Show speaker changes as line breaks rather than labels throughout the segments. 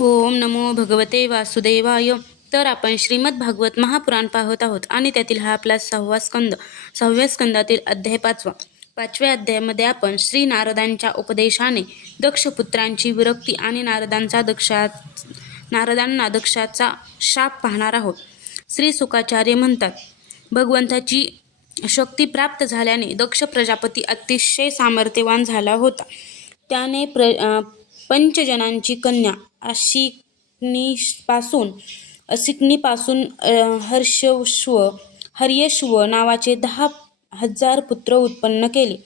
ओम नमो भगवते वासुदेवाय. तर आपण श्रीमद भागवत महापुराण पाहत आहोत आणि त्यातील हा आपला सहावा स्कंद सहाव्या स्कंदातील अध्याय पाचवा. पाचव्या अध्यायामध्ये आपण श्री नारदांच्या उपदेशाने दक्षपुत्रांची विरक्ती आणि नारदांचा दक्षा नारदांना दक्षाचा शाप पाहणार आहोत. श्री सुकाचार्य म्हणतात भगवंताची शक्ती प्राप्त झाल्याने दक्ष प्रजापती अतिशय सामर्थ्यवान झाला होता. त्याने प्र पंचजनांची कन्या अशिकनीपासून असिकनीपासून अं, हर्षश्व हर्यश्व नावाचे दहा हजार पुत्र उत्पन्न केले.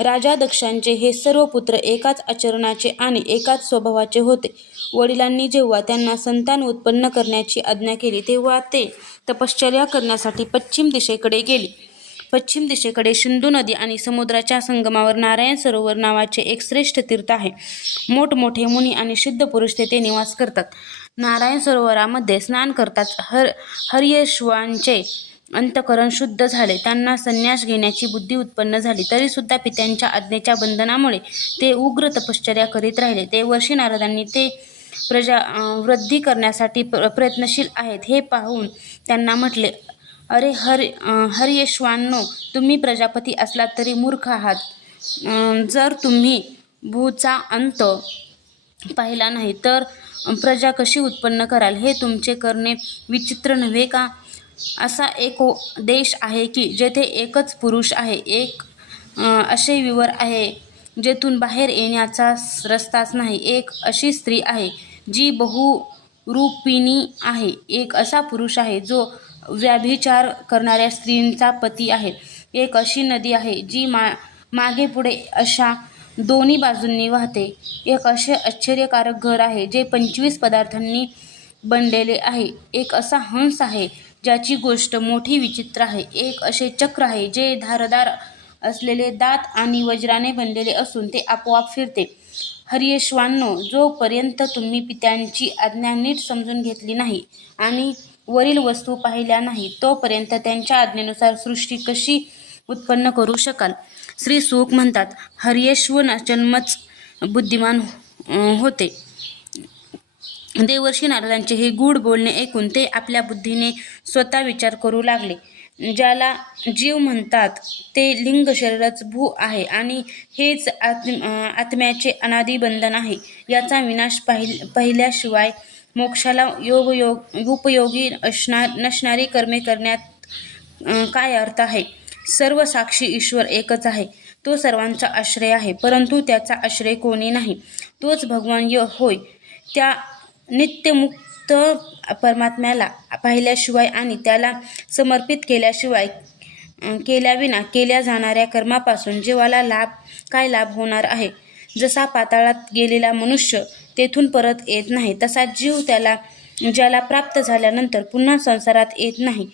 राजा दक्षांचे हे सर्व पुत्र एकाच आचरणाचे आणि एकाच स्वभावाचे होते. वडिलांनी जेव्हा त्यांना संतान उत्पन्न करण्याची आज्ञा केली तेव्हा ते तपश्चर्या करण्यासाठी पश्चिम दिशेकडे गेले. पश्चिम दिशेकडे सिंधू नदी आणि समुद्राच्या संगमावर नारायण सरोवर नावाचे एक श्रेष्ठ तीर्थ आहे. मोठमोठे मुनी आणि सिद्ध पुरुष तेथे निवास करतात. नारायण सरोवरामध्ये स्नान करताच हर हरियश्वांचे अंतकरण शुद्ध झाले. त्यांना संन्यास घेण्याची बुद्धी उत्पन्न झाली. तरीसुद्धा पित्यांच्या आज्ञेच्या बंधनामुळे ते उग्र तपश्चर्या करीत राहिले. ते वर्षी नारदांनी ते प्रजा वृद्धी करण्यासाठी प्र प्रयत्नशील आहेत. हे पाहून त्यांना म्हटले अरे हर अं, तुम्ही प्रजापती असलात तरी मूर्ख आहात. जर तुम्ही भूचा अंत पाहिला नाही तर प्रजा कशी उत्पन्न कराल? हे तुमचे करणे विचित्र नव्हे का? असा एक देश आहे की जेथे एकच पुरुष आहे एक असे विवर आहे जेथून बाहेर येण्याचा रस्ताच नाही. एक अशी स्त्री आहे जी बहुरूपिणी आहे. एक असा पुरुष आहे जो व्याभिचार करणाऱ्या स्त्रींचा पती आहे. एक अशी नदी आहे जी मा मागे पुढे अशा दोन्ही बाजूंनी वाहते. एक असे आश्चर्यकारक घर आहे जे पंचवीस पदार्थांनी बनलेले आहे. एक असा हंस आहे ज्याची गोष्ट मोठी विचित्र आहे. एक असे चक्र आहे जे धारदार असलेले दात आणि वज्राने बनलेले असून ते आपोआप फिरते. हरियश्वांनो जोपर्यंत तुम्ही पित्यांची आज्ञा नीट समजून घेतली नाही आणि वरील वस्तू पाहिल्या नाही तोपर्यंत त्यांच्या आज्ञेनुसार सृष्टी कशी उत्पन्न करू शकाल? श्री सुख म्हणतात हरियश्व जन्मच बुद्धिमान होते. देवर्षी नारदांचे हे गूढ बोलणे ऐकून ते आपल्या बुद्धीने स्वतः विचार करू लागले. ज्याला जीव म्हणतात ते लिंग शरीरच भू आहे आणि हेच आत्म आत्म्याचे अनादी बंधन आहे. याचा विनाश पाहिल पाहिल्याशिवाय मोक्षाला योग योग उपयोगी असणार नसणारी कर्मे करण्यात काय अर्थ आहे? सर्व साक्षी ईश्वर एकच आहे. तो सर्वांचा आश्रय आहे परंतु त्याचा आश्रय कोणी नाही. तोच भगवान य होय. त्या नित्यमुक्त परमात्म्याला पाहिल्याशिवाय आणि त्याला समर्पित केल्याशिवाय केल्याविना केल्या जाणाऱ्या कर्मापासून जीवाला लाभ काय लाभ होणार आहे? जसा पाताळात गेलेला मनुष्य तेथून परत येत नाही. तसा जीव त्याला ज्याला प्राप्त झाल्यानंतर पुन्हा संसारात येत नाही.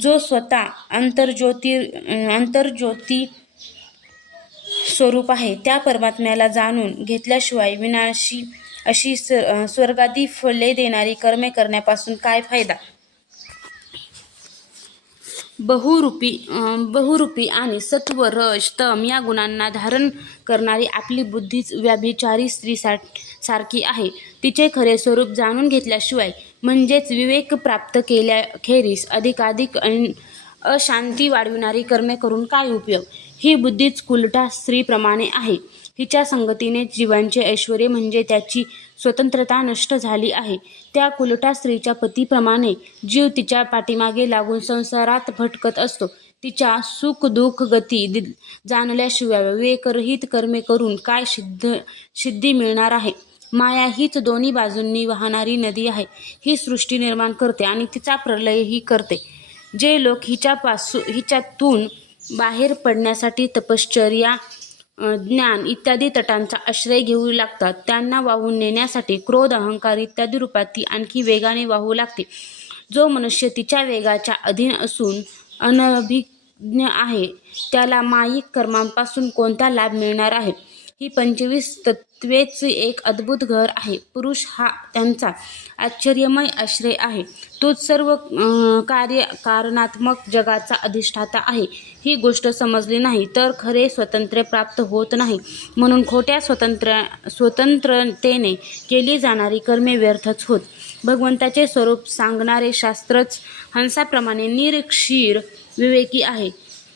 जो स्वतः अंतर्ज्योती आंतरज्योती अंतर्ज्योती स्वरूप आहे त्या परमात्म्याला जाणून घेतल्याशिवाय विनाशी अशी स स्वर्गादी फले देणारी कर्मे करण्यापासून काय फायदा? बहुरूपी बहुरूपी आणि सत्व रज तम या गुणांना धारण करणारी आपली बुद्धीच व्याभिचारी स्त्री सारखी आहे. तिचे खरे स्वरूप जाणून घेतल्याशिवाय म्हणजेच विवेक प्राप्त केल्याखेरीस अधिकाधिक अशांती वाढविणारी कर्मे करून काय उपयोग? ही बुद्धीच कुलटा स्त्रीप्रमाणे आहे. हिच्या संगतीने जीवांचे ऐश्वर म्हणजे त्याची स्वतंत्रता नष्ट झाली आहे. त्या कुलटा स्त्रीच्या पतीप्रमाणे जीव तिच्या पाठीमागे लागून संसारात भटकत असतो. तिच्या सुख दुःख गती दि- जाणल्याशिवाय विवेकरहित कर्मे करून काय सिद्ध सिद्धी मिळणार आहे? माया हीच दोन्ही बाजूंनी वाहणारी नदी आहे. ही सृष्टी निर्माण करते आणि तिचा प्रलयही करते. जे लोक हिच्यापासू हिच्यातून बाहेर पडण्यासाठी तपश्चर्या ज्ञान इत्यादी तटांचा आश्रय घेऊ लागतात. त्यांना वाहून नेण्यासाठी क्रोध अहंकार इत्यादी रूपात ती आणखी वेगाने वाहू लागते. जो मनुष्य तिच्या वेगाच्या अधीन असून अनभिज्ञ आहे त्याला मायिक कर्मांपासून कोणता लाभ मिळणार आहे? ही पंचवीस तत्वेच एक अद्भुत घर आहे. पुरुष हा त्यांचा आश्चर्यमय आश्रय आहे. तोच सर्व कार्य कारणात्मक जगाचा अधिष्ठाता आहे. ही गोष्ट समजली नाही तर खरे स्वातंत्र्य प्राप्त होत नाही. म्हणून खोट्या स्वतंत्र स्वतंत्रतेने केली जाणारी कर्मे व्यर्थच होत. भगवंताचे स्वरूप सांगणारे शास्त्रच हंसाप्रमाणे निरक्षीर विवेकी आहे.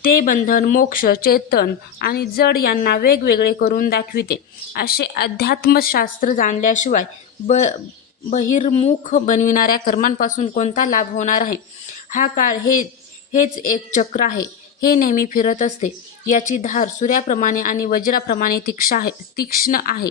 ते बंधन मोक्ष चेतन आणि जड यांना वेगवेगळे करून दाखविते. असे अध्यात्मशास्त्र जाणल्याशिवाय ब बहिर्मुख बनविणाऱ्या कर्मांपासून कोणता लाभ होणार आहे? हा काळ हे हेच एक चक्र आहे. हे नेहमी फिरत असते. याची धार सूर्याप्रमाणे आणि वज्राप्रमाणे तीक्ष आहे तीक्ष्ण आहे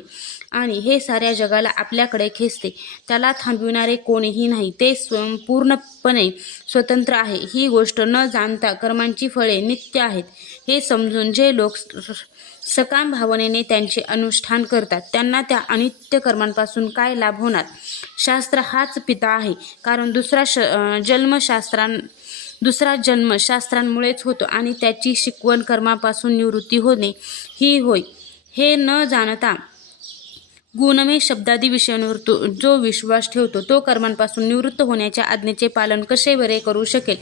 आणि हे साऱ्या जगाला आपल्याकडे खेचते. त्याला थांबविणारे कोणीही नाही. ते स्वयंपूर्णपणे स्वतंत्र आहे. ही गोष्ट न जाणता कर्मांची फळे नित्य आहेत. हे समजून जे लोक सकाम भावनेने त्यांचे अनुष्ठान करतात त्यांना त्या अनित्य कर्मांपासून काय लाभ होणार? शास्त्र हाच पिता आहे. कारण दुसरा श जन्मशास्त्रां दुसरा जन्म शास्त्रांमुळेच होतो आणि त्याची शिकवण कर्मापासून निवृत्ती होणे ही होय. हे न जाणता गुणमे शब्दादी विषयांवर तो जो विश्वास ठेवतो तो कर्मांपासून निवृत्त होण्याच्या आज्ञेचे पालन कसे बरे करू शकेल?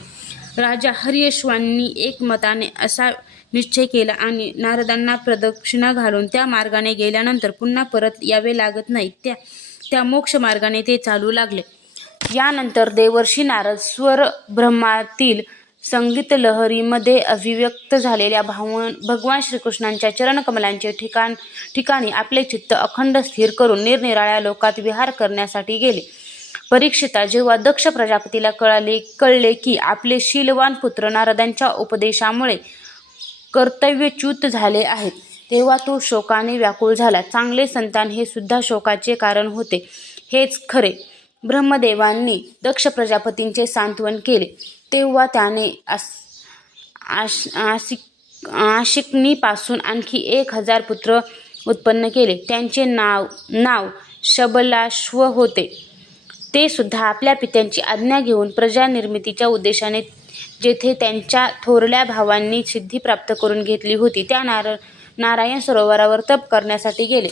राजा हरियश्वांनी एकमताने असा निश्चय केला आणि नारदांना प्रदक्षिणा घालून त्या मार्गाने गेल्यानंतर पुन्हा परत यावे लागत नाही. त्या त्या मोक्ष मार्गाने ते चालू लागले. यानंतर देवर्षी नारद स्वर ब्रह्मातील संगीत लहरीमध्ये अभिव्यक्त झालेल्या भावन भगवान श्रीकृष्णांच्या चरणकमलांचे ठिकाण ठिकाणी आपले चित्त अखंड स्थिर करून निरनिराळ्या लोकात विहार करण्यासाठी गेले. परीक्षिता जेव्हा दक्ष प्रजापतीला कळाले कळले की आपले शीलवान पुत्र नारदांच्या उपदेशामुळे कर्तव्यच्युत झाले आहेत तेव्हा तो शोकाने व्याकुळ झाला. चांगले संतान हे सुद्धा शोकाचे कारण होते. हेच खरे. ब्रह्मदेवांनी दक्ष प्रजापतींचे सांत्वन केले. तेव्हा त्याने आस आश आशिक आशिकनीपासून आणखी एक हजार पुत्र उत्पन्न केले. त्यांचे नाव नाव शबलाश्व होते. ते सुद्धा आपल्या पित्यांची आज्ञा घेऊन प्रजा निर्मितीच्या उद्देशाने जेथे त्यांच्या थोरल्या भावांनी सिद्धी प्राप्त करून घेतली होती त्या नार नारायण सरोवरावर तप करण्यासाठी गेले.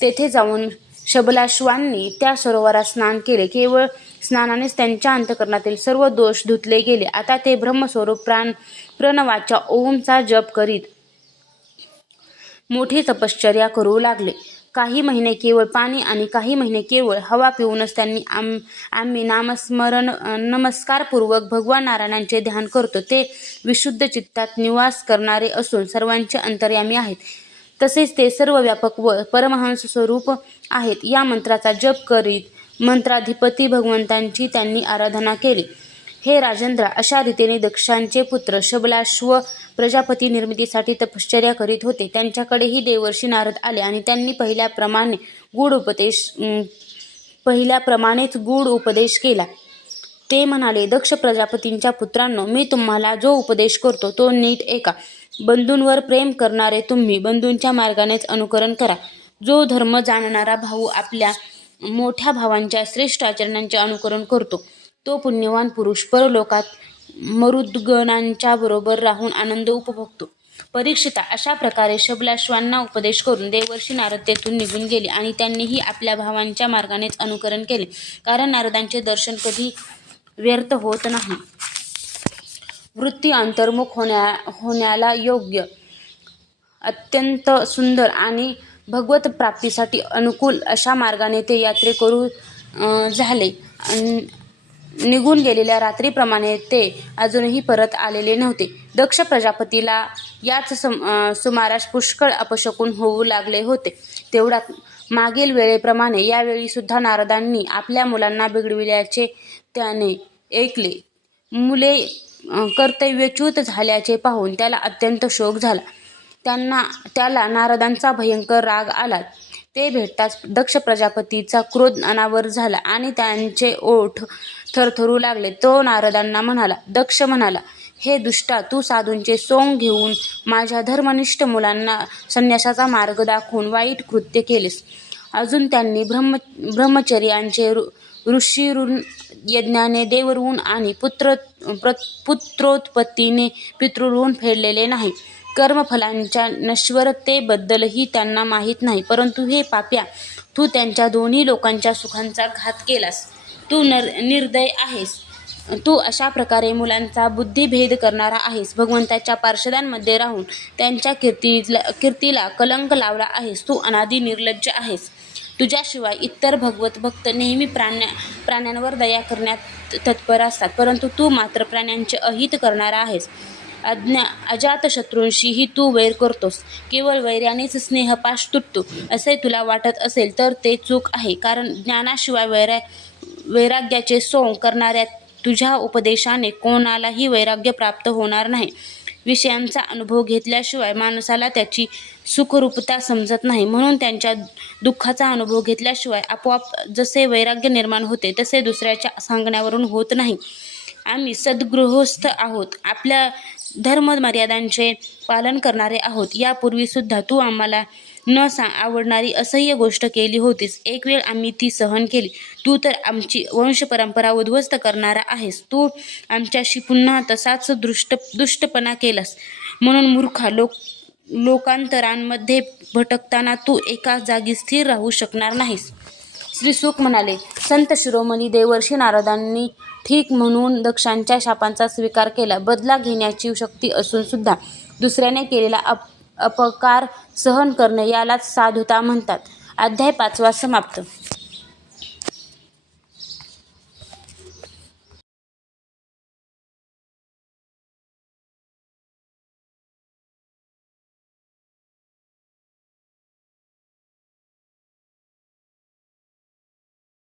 तेथे जाऊन शबलाश्वांनी त्या सरोवरात स्नान केले. केवळ स्नानानेच त्यांच्या अंतकरणातील सर्व दोष धुतले गेले. आता ते ब्रह्मस्वरूप प्राण प्रणवाच्या ओमचा जप करीत मोठी तपश्चर्या करू लागले. काही महिने केवळ पाणी आणि काही महिने केवळ हवा पिऊनच त्यांनी आम आम्ही नामस्मरण नमस्कारपूर्वक भगवान नारायणांचे ध्यान करतो. ते विशुद्ध चित्तात निवास करणारे असून सर्वांचे अंतर्यामी आहेत. तसेच ते सर्व व्यापक व परमहंस स्वरूप आहेत. या मंत्राचा जप करीत मंत्राधिपती भगवंतांची त्यांनी आराधना केली. हे राजेंद्र अशा रीतीने दक्षांचे पुत्र शबलाश्व प्रजापती निर्मितीसाठी तपश्चर्या करीत होते. त्यांच्याकडेही देवर्षी नारद आले आणि त्यांनी पहिल्याप्रमाणे गूढ उपदेश पहिल्याप्रमाणेच गूढ उपदेश केला. ते म्हणाले दक्ष प्रजापतींच्या पुत्रांनो मी तुम्हाला जो उपदेश करतो तो नीट ऐका. बंधूंवर प्रेम करणारे तुम्ही बंधूंच्या मार्गानेच अनुकरण करा. जो धर्म जाणणारा भाऊ आपल्या मोठ्या भावांच्या श्रेष्ठ आचरणांचे अनुकरण करतो तो पुण्यवान पुरुष परलोकात मरुद्गणांच्या बरोबर राहून आनंद उपभोगतो. परीक्षिता अशा प्रकारे शबलाश्वांना उपदेश करून देवर्षी नारद तेथून निघून गेले आणि त्यांनीही आपल्या भावांच्या मार्गानेच अनुकरण केले कारण नारदांचे दर्शन कधी व्यर्थ होत नाही. वृत्ती अंतर्मुख होण्या होण्याला योग्य अत्यंत सुंदर आणि भगवत प्राप्तीसाठी अनुकूल अशा मार्गाने ते यात्रेकरू झाले. निघून गेलेल्या रात्रीप्रमाणे ते अजूनही परत आलेले नव्हते. दक्ष प्रजापतीला याच सम सुमारास पुष्कळ अपशकून होऊ लागले होते. तेवढ्यात मागील वेळेप्रमाणे यावेळी सुद्धा नारदांनी आपल्या मुलांना बिघडविल्याचे त्याने ऐकले. मुले कर्तव्यच्युत झाल्याचे पाहून त्याला अत्यंत शोक झाला. त्यांना त्याला नारदांचा भयंकर राग आला. ते भेटताच दक्ष प्रजापतीचा क्रोध अनावर झाला आणि त्यांचे ओठ थरथरू लागले. तो नारदांना म्हणाला दक्ष म्हणाला हे दुष्टा तू साधूंचे सोंग घेऊन माझ्या धर्मनिष्ठ मुलांना संन्यासाचा मार्ग दाखवून वाईट कृत्य केलेस. अजून त्यांनी ब्रह्म ब्रह्मचर्यांचे ऋ ऋषी ऋण यज्ञाने देवऋण आणि पुत्र प्र पुत्रोत्पत्तीने पितृऋण फेडलेले नाही. कर्मफलांच्या नश्वरतेबद्दलही त्यांना माहीत नाही. परंतु हे पाप्या तू त्यांच्या दोन्ही लोकांच्या सुखांचा घात केलास. तू नर निर्दय आहेस. तू अशा प्रकारे मुलांचा बुद्धिभेद करणारा आहेस. भगवंताच्या पार्षदांमध्ये राहून त्यांच्या कीर्तीला कीर्तीला कलंक लावला आहेस. तू अनादी निर्लज्ज आहेस. तुझ्याशिवाय इतर भगवत भक्त नेहमी प्राण्या प्राण्यांवर दया करण्यात तत्पर असतात. परंतु तू मात्र प्राण्यांचे अहित करणारा आहेस. अज्ञा अजातशत्रूंशीही तू वैर करतोस. केवळ वैर्यानेच स्नेहपाश तुटतो. असे तुला वाटत असेल तर ते चूक आहे. कारण ज्ञानाशिवाय वैरा वैराग्याचे सोंग करणाऱ्या तुझ्या उपदेशाने कोणालाही वैराग्य प्राप्त होणार नाही. विषयांचा अनुभव घेतल्याशिवाय माणसाला त्याची सुखरूपता समजत नाही. म्हणून त्यांच्या दुःखाचा अनुभव घेतल्याशिवाय आपोआप जसे वैराग्य निर्माण होते तसे दुसऱ्याच्या सांगण्यावरून होत नाही. आम्ही सद्गृहस्थ आहोत. आपल्या धर्ममर्यादांचे पालन करणारे आहोत. यापूर्वीसुद्धा तू आम्हाला न सा आवडणारी असह्य गोष्ट केली होतीस. एक वेळ आम्ही ती सहन केली. तू तर आमची वंशपरंपरा उद्ध्वस्त करणारा आहेस. तू आमच्याशी पुन्हा तसाच दृष्ट दुष्टपणा केलास. म्हणून मूर्खा लोक लोकांतरांमध्ये भटकताना तू एका जागी स्थिर राहू शकणार नाहीस. श्री सुख म्हणाले संत शिरोमणी देवर्षी नारदांनी ठीक म्हणून दक्षांच्या शापांचा स्वीकार केला. बदला घेण्याची शक्ती असून सुद्धा दुसऱ्याने केलेला अप अपकार सहन करणे यालाच साधुता म्हणतात. अध्याय पाचवा समाप्त.